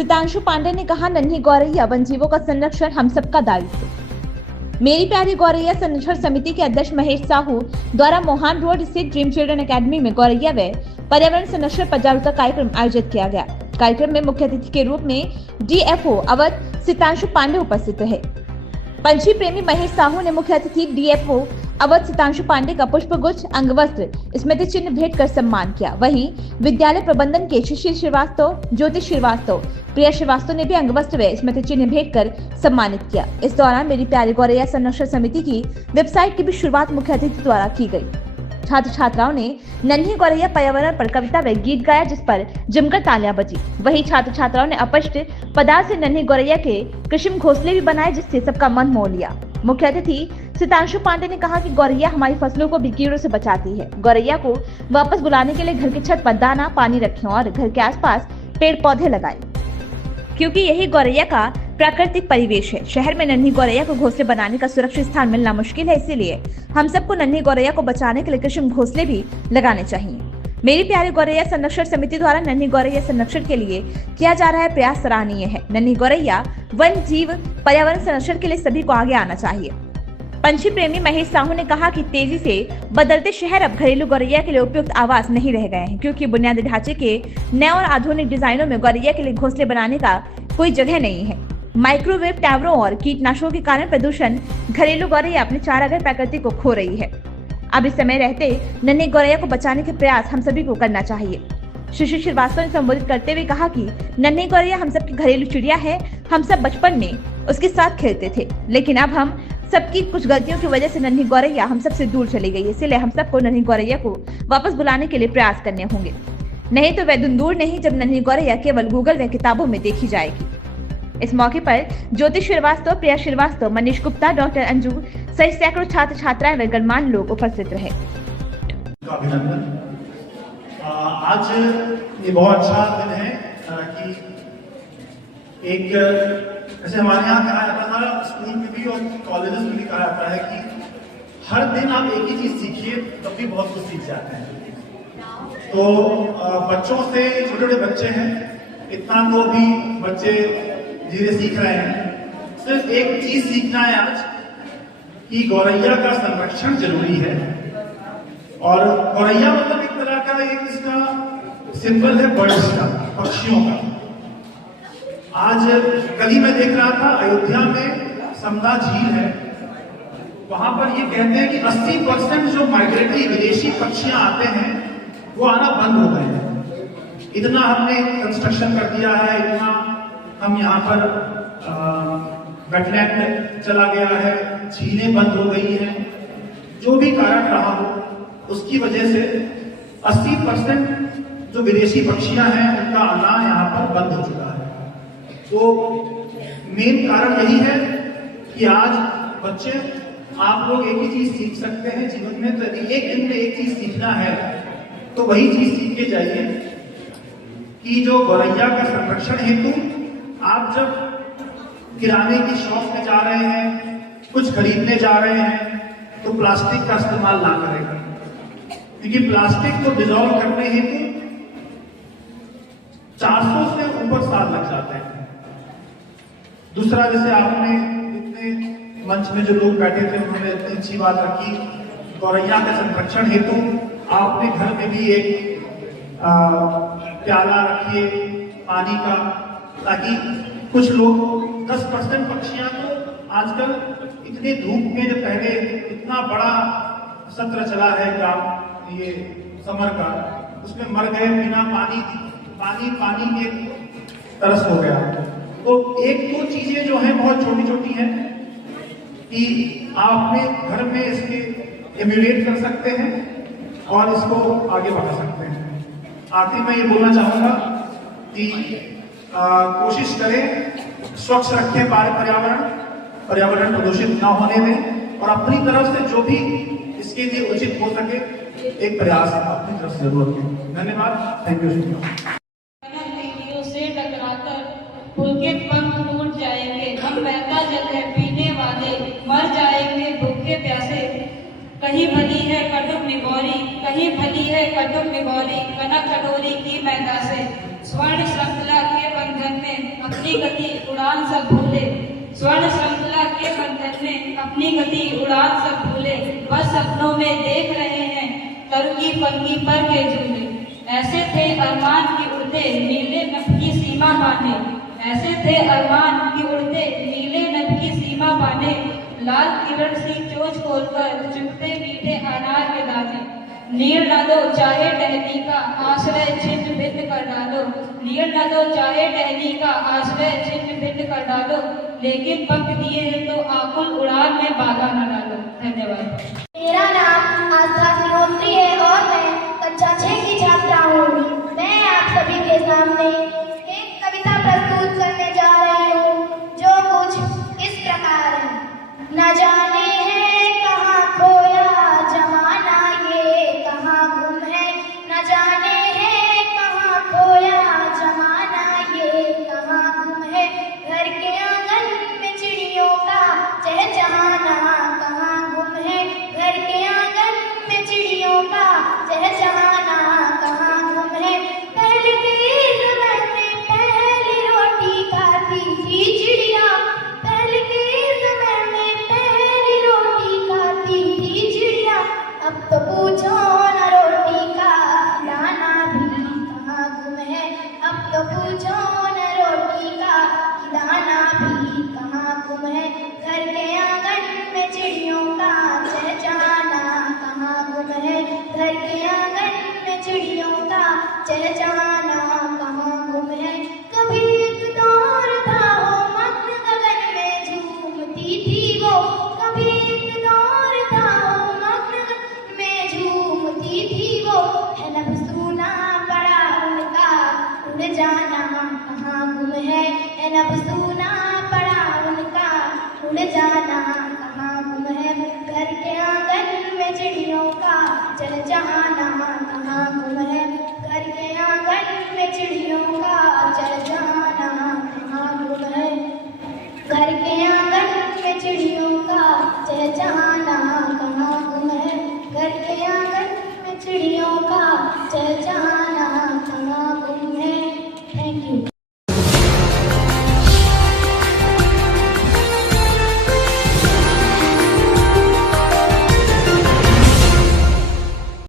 सितांशु पांडे ने कहा, नन्ही गौरैया वन जीवों का संरक्षण हम सबका दायित्व। मेरी प्यारी गौरैया संरक्षण समिति के अध्यक्ष महेश साहू द्वारा मोहान रोड स्थित ड्रीम चिल्ड्रन एकेडमी में गौरैया व पर्यावरण संरक्षण पर जागरूकता कार्यक्रम आयोजित किया गया। कार्यक्रम में मुख्य अतिथि के रूप में डीएफओ अवध सितांशु पांडे उपस्थित रहे। पंछी प्रेमी महेश साहू ने मुख्य अतिथि डीएफओ अवध सितांशु पांडे का पुष्पगुच्छ, अंगवस्त्र, स्मृति चिन्ह भेंट कर सम्मान किया। वहीं विद्यालय प्रबंधन के शिशिर श्रीवास्तव, ज्योति श्रीवास्तव, प्रिया श्रीवास्तव ने भी अंगवस्त्र व स्मृति चिन्ह भेंट कर सम्मानित किया। इस दौरान मेरी प्यारी गौरैया संरक्षण समिति की वेबसाइट की भी शुरुआत मुख्य अतिथि द्वारा की गई। छात्र छात्राओं ने नन्ही गौरैया पर्यावरण पर कविता व गीत गाया, जिस पर जमकर तालियां बजी। वहीं छात्र छात्राओं ने अपशिष्ट पदार्थ से नन्ही गौरैया के कृत्रिम घोंसले भी बनाए, जिससे सबका मन मोह लिया। मुख्य अतिथि सितांशु पांडे ने कहा कि गौरैया हमारी फसलों को भी कीड़ों से बचाती है। गौरैया को वापस बुलाने के लिए घर की छत पर दाना पानी रखें और घर के आसपास पेड़ पौधे लगाएं, क्योंकि यही गौरैया का प्राकृतिक परिवेश है। शहर में नन्ही गौरैया को घोंसले बनाने का सुरक्षित स्थान मिलना मुश्किल है, इसीलिए हम सबको नन्ही गौरैया को बचाने के लिए कृत्रिम घोंसले भी लगाने चाहिए। मेरी प्यारी गौरैया संरक्षण समिति द्वारा नन्ही गौरैया संरक्षण के लिए किया जा रहा है प्रयास सराहनीय है। नन्ही गौरैया वन जीव पर्यावरण संरक्षण के लिए सभी को आगे आना चाहिए। पंछी प्रेमी महेश साहू ने कहा कि तेजी से बदलते शहर अब घरेलू गौरैया के लिए उपयुक्त आवास नहीं रह गए हैं, क्योंकि बुनियादी ढांचे के नए और आधुनिक डिजाइनों में गौरैया के लिए घोंसले बनाने का कोई जगह नहीं है। माइक्रोवेव टावरों और कीटनाशकों के कारण प्रदूषण घरेलू गौरैया अपने चारागाह प्रकृति को खो रही है। अब इस समय रहते नन्ही गौरैया को बचाने के प्रयास हम सभी को करना चाहिए। शिशिर श्रीवास्तव ने संबोधित करते हुए कहा कि नन्ही गौरैया हम सबकी घरेलू चिड़िया है। हम सब बचपन में उसके साथ खेलते थे, लेकिन अब हम सबकी कुछ गलतियों की वजह से नन्ही गौरैया हम सबसे दूर चली गई है। इसलिए हम सबको नन्ही गौरैया को वापस बुलाने के लिए प्रयास करने होंगे, नहीं तो वह दिन दूर नहीं जब नन्ही गौरैया केवल गूगल व किताबों में देखी जाएगी। इस मौके पर ज्योति श्रीवास्तव, प्रिया श्रीवास्तव, मनीष गुप्ता, डॉक्टर अंजू सहित सैकड़ों छात्र छात्राएं व गणमान्य लोग उपस्थित रहे। आज ये बहुत अच्छा दिन है कि एक जैसे हमारे यहाँ कहा जाता था, स्कूल में भी और कॉलेजेस में भी कहा जाता है कि हर दिन आप एक ही चीज सीखिए तब भी बहुत कुछ सीख जाते हैं। तो बच्चों से, छोटे छोटे बच्चे हैं, इतना तो भी बच्चे धीरे सीख रहे हैं। सिर्फ एक चीज सीखना है आज कि गौरैया का संरक्षण जरूरी है। और गौरैया मतलब एक तरह का एक इसका सिंबल है बर्ड्स का, पक्षियों का। आज कल ही मैं देख रहा था, अयोध्या में समदा झील है, वहां पर ये कहते हैं कि 80% जो माइग्रेटरी विदेशी पक्षियां आते हैं वो आना बंद हो गए हैं। इतना हमने कंस्ट्रक्शन कर दिया है, इतना हम यहाँ पर वेटलैंड चला गया है, झीलें बंद हो गई हैं। जो भी कारण रहा हो, उसकी वजह से 80% जो विदेशी पक्षियां हैं उनका आना यहाँ पर बंद हो चुका है। तो मेन कारण यही है कि आज बच्चे, आप लोग एक ही चीज सीख सकते हैं जीवन में। तो यदि एक दिन में एक चीज सीखना है तो वही चीज सीख के जाइए कि जो गौरैया का संरक्षण हेतु आप जब किराने की शॉप में जा रहे हैं, कुछ खरीदने जा रहे हैं, तो प्लास्टिक का इस्तेमाल ना करें, क्योंकि प्लास्टिक को डिजॉल्व करने हेतु 400 से ऊपर साल लग जाते हैं। दूसरा, जैसे आपने इतने मंच में जो लोग बैठे थे उन्होंने इतनी अच्छी बात रखी, गौरैया के संरक्षण हेतु आपने घर में भी एक प्याला रखिए पानी का, ताकि कुछ लोग 10% पक्षियां तो आजकल इतने धूप में, जो पहले इतना बड़ा सत्र चला है काम ये समर का, उसमें मर गए बिना पानी के तरस हो गया। तो एक दो चीजें जो हैं बहुत छोटी छोटी हैं कि आप अपने घर में इसके इम्यूलेट कर सकते हैं और इसको आगे बढ़ा सकते हैं। आखिर में ये बोलना चाहूंगा कि कोशिश करें, स्वच्छ रखें पर्यावरण प्रदूषित ना होने दें, और अपनी तरफ से जो भी इसके लिए उचित हो सके एक प्रयास अपनी तरफ से जरूर करें। धन्यवाद। Thank you. फूल पंख टूट जाएंगे, हम बहता जल है पीने वाले, मर जाएंगे भूखे प्यासे। कहीं भली है कटुक निगौरी, कहीं भली है कटुक निगौरी, कनक कटोरी की मैदा से। स्वर्ण श्रृंखला के बंधन में अपनी गति उड़ान सब भूले, स्वर्ण श्रृंखला के बंधन में अपनी गति उड़ान सब भूले, बस सपनों में देख रहे हैं तरुगी फंगी पर के झूले। ऐसे थे अरमान की उड़ते नीले नभ की सीमा पाने, ऐसे थे अरमान की उड़ते नीले नभ की सीमा पाने, लाल किरण सी चोंच खोलकर चुभते मीठे अनार के दाने। नीड़ न दो चाहे टहनी का आश्रय छिन्न भिन्न कर डालो, नीड़ न दो चाहे टहनी का आश्रय छिन्न भिन्न कर डालो, लेकिन पंख दिए हैं तो आकुल उड़ान में बाधा न डालो। धन्यवाद। मेरा नाम आस्था विनोत्री है और मैं कक्षा 6 की छात्रा हूँ। मैं आप सभी के सामने एक कविता प्रस्तुत करने जा रही हूँ जो कुछ इस प्रकार है। न जाने है कहाँ खोया जमाना ये कहाँ गुम है, न जाने है कहाँ खोया जमाना ये कहाँ गुम है, घर के आंगन में चिड़ियों का चहचहाना कहाँ गुम है, घर के आंगन में चिड़ियों का चहचहाना कहाँ गुम है। पहले के ज़माने में पहली रोटी खाती थी चिड़िया, पहले के ज़माने में पहली रोटी खाती थी चिड़िया, अब तो पूछो न रोटी का दाना भी कहाँ गुम है, अब तो पूछो न रोटी का दाना भी कहाँ गुम है। घर के आंगन में चिड़ियों का चहचहाना कहाँ गुम है, घर के आंगन में चिड़ियों का चहचहाना कहाँ गुम है। कभी एक दौर था वो मग्न गगन में झूमती थी वो, कभी एक दौर था वो मग्न गगन में झूमती थी वो, है लब सूना पड़ा उनका उड़ जाना कहाँ गुम है लब सूना पड़ा उनका उड़ जाना कहाँ गुम है। घर के आंगन में चिड़ियों का चहचहाना